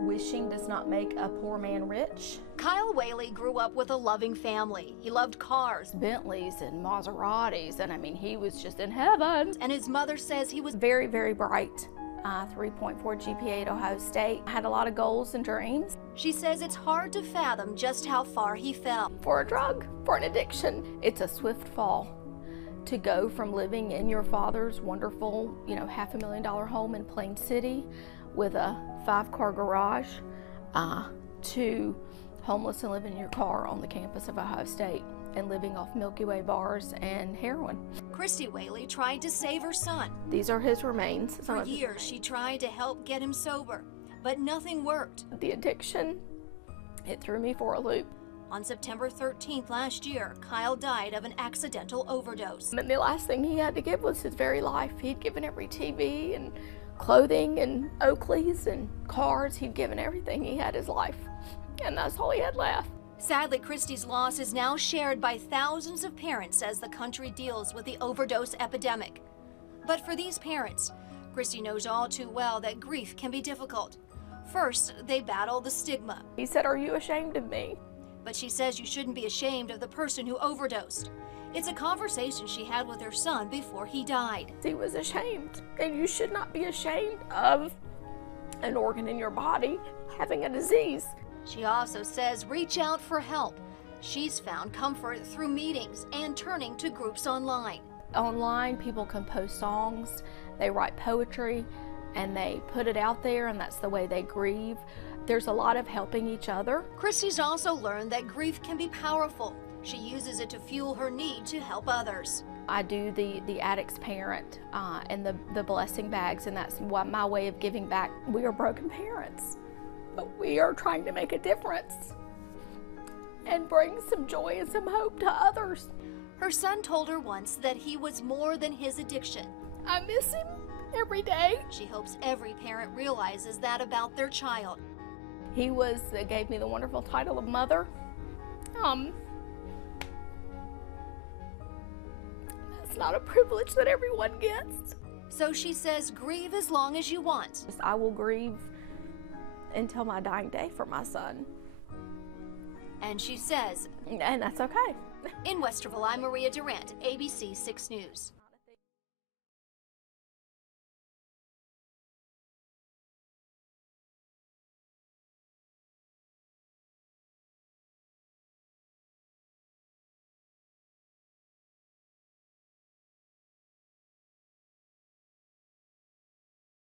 Wishing does not make a poor man rich. Kyle Whaley grew up with a loving family. He loved cars. Bentleys and Maseratis, and I mean, he was just in heaven. And his mother says he was Very, very bright. 3.4 GPA at Ohio State. Had a lot of goals and dreams. She says it's hard to fathom just how far he fell. For a drug, for an addiction, it's a swift fall. To go from living in your father's wonderful, $500,000 home in Plain City with a 5-car garage to homeless and living in your car on the campus of Ohio State and living off Milky Way bars and heroin. Christy Whaley tried to save her son. These are his remains. For years, she tried to help get him sober, but nothing worked. The addiction, it threw me for a loop. On September 13th last year, Kyle died of an accidental overdose. And the last thing he had to give was his very life. He'd given every TV and clothing and Oakleys and cars. He'd given everything. He had his life, and that's all he had left. Sadly, Christy's loss is now shared by thousands of parents as the country deals with the overdose epidemic. But for these parents, Christy knows all too well that grief can be difficult. First, they battle the stigma. He said, "Are you ashamed of me?" But she says you shouldn't be ashamed of the person who overdosed. It's a conversation she had with her son before he died. He was ashamed, and you should not be ashamed of an organ in your body having a disease. She also says reach out for help. She's found comfort through meetings and turning to groups online. Online, people can post songs, they write poetry, and they put it out there, and that's the way they grieve. There's a lot of helping each other. Christy's also learned that grief can be powerful. She uses it to fuel her need to help others. I do the addict's parent and the blessing bags, and that's my way of giving back. We are broken parents, but we are trying to make a difference and bring some joy and some hope to others. Her son told her once that he was more than his addiction. I miss him every day. She hopes every parent realizes that about their child. He gave me the wonderful title of mother. That's not a privilege that everyone gets. So she says, grieve as long as you want. I will grieve until my dying day for my son. And she says, and that's okay. in Westerville, I'm Maria Durant, ABC 6 News.